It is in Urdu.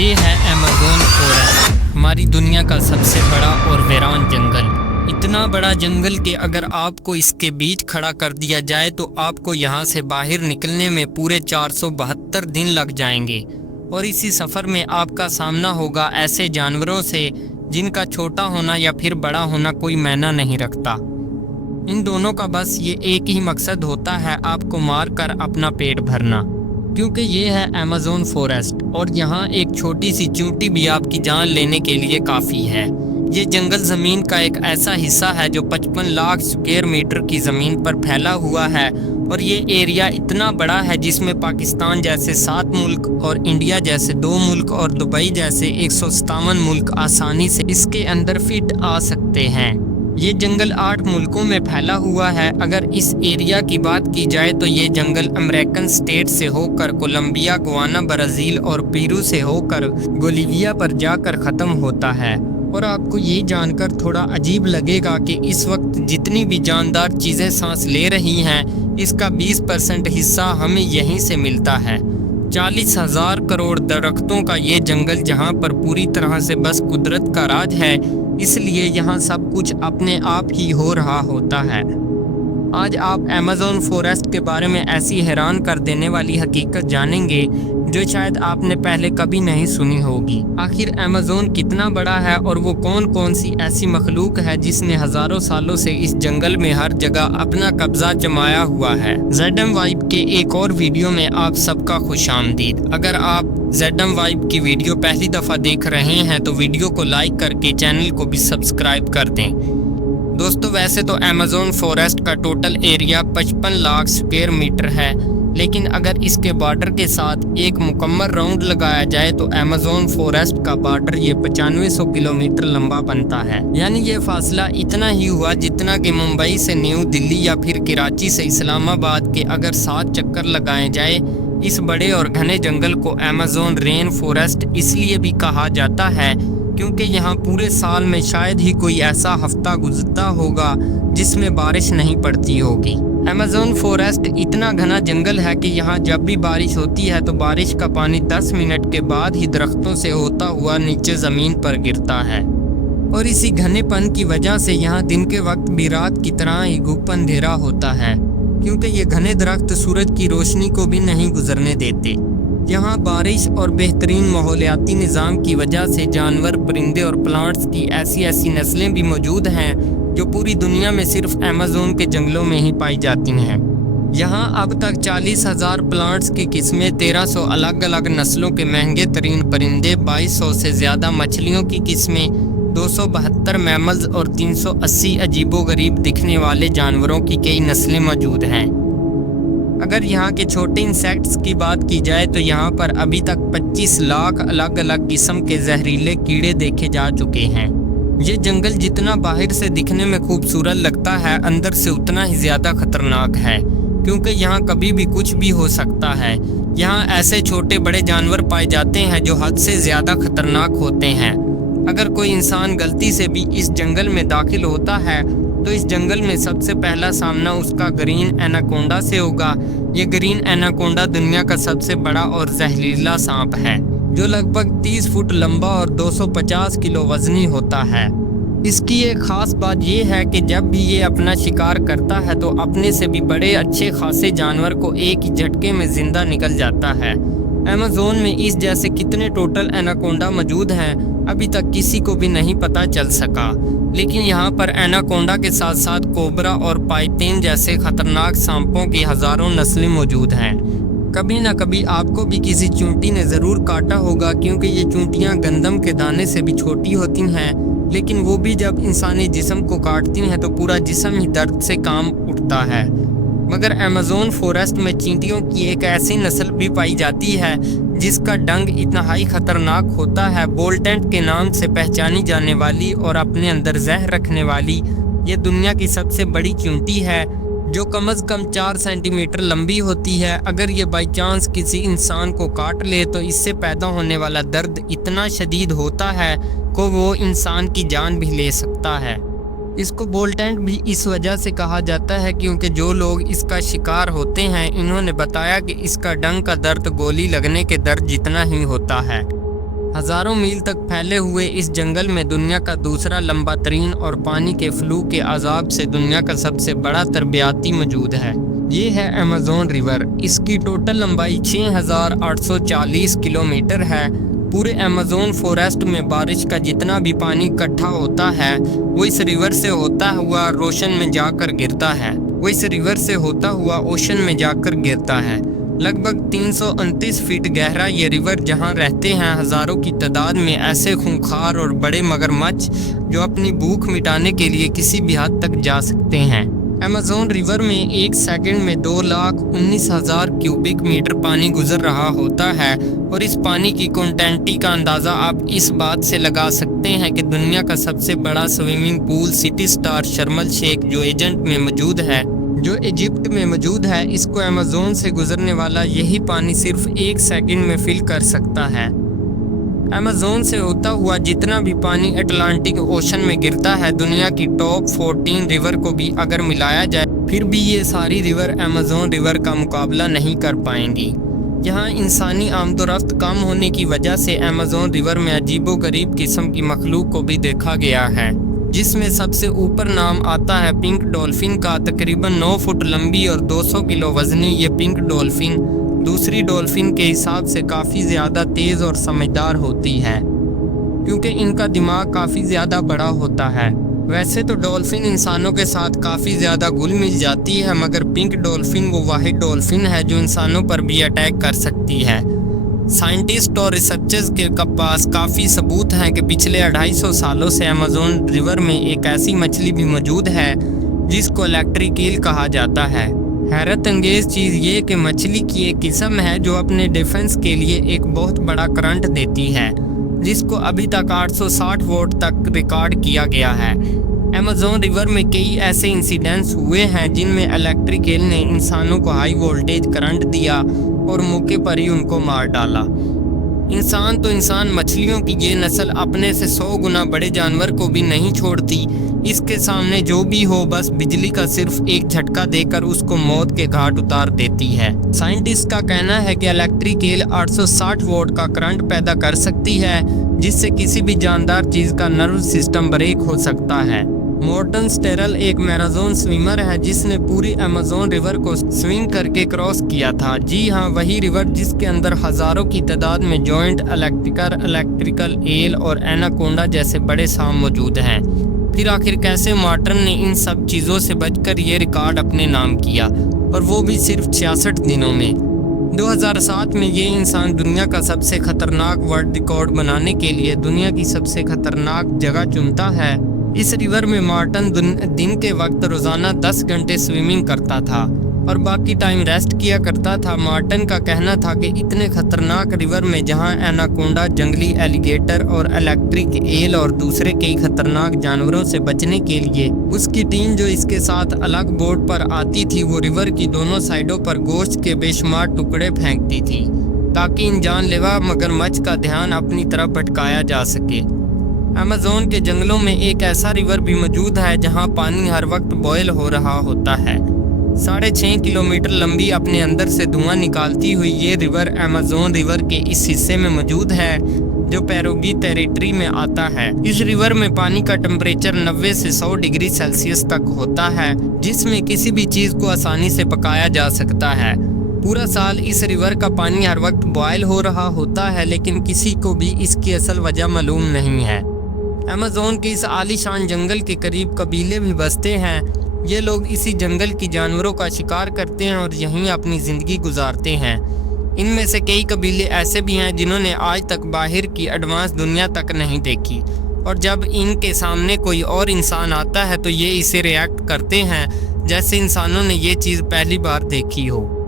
یہ ہے ایمیزون فوریسٹ، ہماری دنیا کا سب سے بڑا اور ویران جنگل۔ اتنا بڑا جنگل کہ اگر آپ کو اس کے بیچ کھڑا کر دیا جائے تو آپ کو یہاں سے باہر نکلنے میں پورے 472 دن لگ جائیں گے، اور اسی سفر میں آپ کا سامنا ہوگا ایسے جانوروں سے جن کا چھوٹا ہونا یا پھر بڑا ہونا کوئی معنی نہیں رکھتا۔ ان دونوں کا بس یہ ایک ہی مقصد ہوتا ہے، آپ کو مار کر اپنا پیٹ بھرنا، کیونکہ یہ ہے ایمیزون فوریسٹ، اور یہاں ایک چھوٹی سی چونٹی بھی آپ کی جان لینے کے لیے کافی ہے۔ یہ جنگل زمین کا ایک ایسا حصہ ہے جو 55 لاکھ اسکوائر میٹر کی زمین پر پھیلا ہوا ہے، اور یہ ایریا اتنا بڑا ہے جس میں پاکستان جیسے 7 ملک اور انڈیا جیسے 2 ملک اور دبئی جیسے 157 ملک آسانی سے اس کے اندر فٹ آ سکتے ہیں۔ یہ جنگل 8 ملکوں میں پھیلا ہوا ہے۔ اگر اس ایریا کی بات کی جائے تو یہ جنگل امریکن سٹیٹ سے ہو کر کولمبیا، گوانا، برازیل اور پیرو سے ہو کر بولیویا پر جا کر ختم ہوتا ہے۔ اور آپ کو یہ جان کر تھوڑا عجیب لگے گا کہ اس وقت جتنی بھی جاندار چیزیں سانس لے رہی ہیں، اس کا 20% حصہ ہمیں یہیں سے ملتا ہے۔ 40,000 کروڑ درختوں کا یہ جنگل جہاں پر پوری طرح سے بس قدرت کا راج ہے، اس لیے یہاں سب کچھ اپنے آپ ہی ہو رہا ہوتا ہے۔ آج آپ ایمیزون فوریسٹ کے بارے میں ایسی حیران کر دینے والی حقیقت جانیں گے جو شاید آپ نے پہلے کبھی نہیں سنی ہوگی۔ آخر ایمیزون کتنا بڑا ہے اور وہ کون سی ایسی مخلوق ہے جس نے ہزاروں سالوں سے اس جنگل میں ہر جگہ اپنا قبضہ جمایا ہوا ہے۔ زیڈ ایم وائب کے ایک اور ویڈیو میں آپ سب کا خوش آمدید۔ اگر آپ زیڈ ایم وائب کی ویڈیو پہلی دفعہ دیکھ رہے ہیں تو ویڈیو کو لائک کر کے چینل کو بھی سبسکرائب کر دیں۔ دوستو، ویسے تو ایمیزون فوریسٹ کا total area 55 lakh square metre ہے، لیکن اگر اس کے بارڈر کے ساتھ ایک مکمل راؤنڈ لگایا جائے تو ایمیزون فوریسٹ کا بارڈر یہ 9500 کلومیٹر لمبا بنتا ہے۔ یعنی یہ فاصلہ اتنا ہی ہوا جتنا کہ ممبئی سے نیو دلی یا پھر کراچی سے اسلام آباد کے اگر 7 چکر لگائے جائے۔ اس بڑے اور گھنے جنگل کو ایمیزون رین فوریسٹ اس لیے بھی کہا جاتا ہے کیونکہ یہاں پورے سال میں شاید ہی کوئی ایسا ہفتہ گزرتا ہوگا جس میں بارش نہیں پڑتی ہوگی۔ ایمیزون فوریسٹ اتنا گھنا جنگل ہے کہ یہاں جب بھی بارش ہوتی ہے تو بارش کا پانی 10 منٹ کے بعد ہی درختوں سے ہوتا ہوا نیچے زمین پر گرتا ہے، اور اسی گھنے پن کی وجہ سے یہاں دن کے وقت بھی رات کی طرح ہی گھپ اندھیرا ہوتا ہے، کیونکہ یہ گھنے درخت سورج کی روشنی کو بھی نہیں گزرنے دیتے۔ یہاں بارش اور بہترین ماحولیاتی نظام کی وجہ سے جانور، پرندے اور پلانٹس کی ایسی نسلیں بھی موجود ہیں جو پوری دنیا میں صرف ایمیزون کے جنگلوں میں ہی پائی جاتی ہیں۔ یہاں اب تک 40,000 پلانٹس کی قسمیں، 1300 الگ الگ نسلوں کے مہنگے ترین پرندے، 2200 سے زیادہ مچھلیوں کی قسمیں، 272 میملز اور 380 عجیب و غریب دکھنے والے جانوروں کی کئی نسلیں موجود ہیں۔ اگر یہاں کے چھوٹے انسیکٹس کی بات کی جائے تو یہاں پر ابھی تک 25 لاکھ الگ الگ قسم کے زہریلے کیڑے دیکھے جا چکے ہیں۔ یہ جنگل جتنا باہر سے دکھنے میں خوبصورت لگتا ہے، اندر سے اتنا ہی زیادہ خطرناک ہے، کیونکہ یہاں کبھی بھی کچھ بھی ہو سکتا ہے۔ یہاں ایسے چھوٹے بڑے جانور پائے جاتے ہیں جو حد سے زیادہ خطرناک ہوتے ہیں۔ اگر کوئی انسان غلطی سے بھی اس جنگل میں داخل ہوتا ہے تو اس جنگل میں سب سے پہلا سامنا اس کا گرین ایناکونڈا سے ہوگا۔ یہ گرین ایناکونڈا دنیا کا سب سے بڑا اور زہریلا سانپ ہے، جو لگ بھگ 30 فٹ لمبا اور 250 کلو وزنی ہوتا ہے۔ اس کی ایک خاص بات یہ ہے کہ جب بھی یہ اپنا شکار کرتا ہے تو اپنے سے بھی بڑے اچھے خاصے جانور کو ایک ہی جھٹکے میں زندہ نکل جاتا ہے۔ ایمیزون میں اس جیسے کتنے ٹوٹل ایناکونڈا موجود ہیں ابھی تک کسی کو بھی نہیں پتہ چل سکا، لیکن یہاں پر ایناکونڈا کے ساتھ ساتھ کوبرا اور پائتین جیسے خطرناک سانپوں کی ہزاروں نسلیں موجود ہیں۔ کبھی نہ کبھی آپ کو بھی کسی چونٹی نے ضرور کاٹا ہوگا، کیونکہ یہ چونٹیاں گندم کے دانے سے بھی چھوٹی ہوتی ہیں، لیکن وہ بھی جب انسانی جسم کو کاٹتی ہیں تو پورا جسم ہی درد سے کام اٹھتا ہے۔ مگر ایمیزون فوریسٹ میں چینٹیوں کی ایک ایسی نسل بھی پائی جاتی ہے جس کا ڈنگ انتہائی خطرناک ہوتا ہے۔ بولٹنٹ کے نام سے پہچانی جانے والی اور اپنے اندر زہر رکھنے والی یہ دنیا کی سب سے بڑی چونٹی ہے، جو کم از کم 4 سینٹی میٹر لمبی ہوتی ہے۔ اگر یہ بائی چانس کسی انسان کو کاٹ لے تو اس سے پیدا ہونے والا درد اتنا شدید ہوتا ہے کہ وہ انسان کی جان بھی لے سکتا ہے۔ اس کو بولٹنٹ بھی اس وجہ سے کہا جاتا ہے کیونکہ جو لوگ اس کا شکار ہوتے ہیں انہوں نے بتایا کہ اس کا ڈنگ کا درد گولی لگنے کے درد جتنا ہی ہوتا ہے۔ ہزاروں میل تک پھیلے ہوئے اس جنگل میں دنیا کا دوسرا لمبا ترین اور پانی کے فلو کے عذاب سے دنیا کا سب سے بڑا تربیتی موجود ہے۔ یہ ہے ایمیزون ریور۔ اس کی ٹوٹل لمبائی 6840 کلومیٹر ہے۔ پورے ایمیزون فوریسٹ میں بارش کا جتنا بھی پانی اکٹھا ہوتا ہے وہ اس ریور سے ہوتا ہوا اوشن میں جا کر گرتا ہے۔ لگ بھگ 329 فٹ گہرا یہ ریور، جہاں رہتے ہیں ہزاروں کی تعداد میں ایسے خونخوار اور بڑے مگرمچھ جو اپنی بھوک مٹانے کے لیے کسی بھی حد تک جا سکتے ہیں۔ ایمیزون ریور میں ایک سیکنڈ میں 2,19,000 کیوبک میٹر پانی گزر رہا ہوتا ہے، اور اس پانی کی کوانٹٹی کا اندازہ آپ اس بات سے لگا سکتے ہیں کہ دنیا کا سب سے بڑا سوئمنگ پول سٹی سٹار شرم الشیخ جو ایجپٹ میں موجود ہے، اس کو ایمیزون سے گزرنے والا یہی پانی صرف ایک سیکنڈ میں فل کر سکتا ہے۔ ایمیزون سے ہوتا ہوا جتنا بھی پانی اٹلانٹک اوشن میں گرتا ہے، دنیا کی ٹاپ 14 ریور کو بھی اگر ملایا جائے پھر بھی یہ ساری ریور ایمیزون ریور کا مقابلہ نہیں کر پائیں گی۔ یہاں انسانی آمد و رفت کم ہونے کی وجہ سے ایمیزون ریور میں عجیب و غریب قسم کی مخلوق کو بھی دیکھا گیا ہے، جس میں سب سے اوپر نام آتا ہے پنک ڈولفن کا۔ تقریباً 9 فٹ لمبی اور 200 کلو وزنی یہ پنک ڈولفن دوسری ڈولفن کے حساب سے کافی زیادہ تیز اور سمجھدار ہوتی ہے، کیونکہ ان کا دماغ کافی زیادہ بڑا ہوتا ہے۔ ویسے تو ڈولفن انسانوں کے ساتھ کافی زیادہ گل مل جاتی ہے، مگر پنک ڈولفن وہ واحد ڈولفن ہے جو انسانوں پر بھی اٹیک کر سکتی ہے۔ سائنٹسٹ اور ریسرچرز کے پاس کافی ثبوت ہیں کہ پچھلے 250 سالوں سے ایمیزون ریور میں ایک ایسی مچھلی بھی موجود ہے جس کو الیکٹرک ایل کہا جاتا ہے۔ حیرت انگیز چیز یہ کہ مچھلی کی ایک قسم ہے جو اپنے ڈیفنس کے لیے ایک بہت بڑا کرنٹ دیتی ہے، جس کو ابھی تک 860 واٹ تک ریکارڈ کیا گیا ہے۔ ایمیزون ریور میں کئی ایسے انسیڈنٹس ہوئے ہیں جن میں الیکٹرک ایل نے انسانوں کو ہائی وولٹیج کرنٹ دیا اور موقع پر ہی ان کو مار ڈالا۔ انسان مچھلیوں کی یہ نسل اپنے سے 100 گنا بڑے جانور کو بھی نہیں چھوڑتی۔ اس کے سامنے جو بھی ہو بس بجلی کا صرف ایک جھٹکا دے کر اس کو موت کے گھاٹ اتار دیتی ہے۔ سائنٹسٹ کا کہنا ہے کہ الیکٹرک ایل 860 واٹ کا کرنٹ پیدا کر سکتی ہے، جس سے کسی بھی جاندار چیز کا نروس سسٹم بریک ہو سکتا ہے۔ مورٹن سٹیرل ایک میراتھن سوئمر ہے جس نے پوری ایمیزون ریور کو سوئنگ کر کے کراس کیا تھا۔ جی ہاں، وہی ریور جس کے اندر ہزاروں کی تعداد میں جوائنٹ الیکٹریکل ایل اور ایناکونڈا جیسے بڑے سانپ موجود ہیں۔ پھر آخر کیسے مارٹن نے ان سب چیزوں سے بچ کر یہ ریکارڈ اپنے نام کیا، اور وہ بھی صرف 66 دنوں میں۔ 2007 میں یہ انسان دنیا کا سب سے خطرناک ورلڈ ریکارڈ بنانے کے لیے دنیا کی سب سے خطرناک جگہ چنتا ہے۔ اس ریور میں مارٹن دن کے وقت روزانہ 10 گھنٹے سوئمنگ کرتا تھا اور باقی ٹائم ریسٹ کیا کرتا تھا۔ مارٹن کا کہنا تھا کہ اتنے خطرناک ریور میں جہاں ایناکونڈا، جنگلی ایلیگیٹر اور الیکٹرک ایل اور دوسرے کئی خطرناک جانوروں سے بچنے کے لیے اس کی ٹیم جو اس کے ساتھ الگ بوٹ پر آتی تھی، وہ ریور کی دونوں سائڈوں پر گوشت کے بے شمار ٹکڑے پھینکتی تھی تاکہ ان جان لیوا مگرمچھ کا دھیان اپنی طرف بھٹکایا جا سکے۔ ایمیزون کے جنگلوں میں ایک ایسا ریور بھی موجود ہے جہاں پانی ہر وقت بوائل ہو رہا ہوتا ہے۔ 6.5 کلومیٹر لمبی اپنے اندر سے دھواں نکالتی ہوئی یہ ریور ایمیزون ریور کے اس حصے میں موجود ہے جو پیروگی ٹیریٹری میں آتا ہے۔ اس ریور میں پانی کا ٹمپریچر 90 سے 100 ڈگری سیلسیس تک ہوتا ہے، جس میں کسی بھی چیز کو آسانی سے پکایا جا سکتا ہے۔ پورا سال اس ریور کا پانی ہر وقت بوائل ہو رہا ہوتا ہے، لیکن کسی کو بھی اس کی اصل وجہ معلوم نہیں ہے۔ ایمیزون کے اس عالی شان جنگل کے قریب قبیلے بھی بستے ہیں۔ یہ لوگ اسی جنگل کی جانوروں کا شکار کرتے ہیں اور یہیں اپنی زندگی گزارتے ہیں۔ ان میں سے کئی قبیلے ایسے بھی ہیں جنہوں نے آج تک باہر کی ایڈوانس دنیا تک نہیں دیکھی، اور جب ان کے سامنے کوئی اور انسان آتا ہے تو یہ اسے ریئیکٹ کرتے ہیں جیسے انسانوں نے یہ چیز پہلی بار دیکھی ہو۔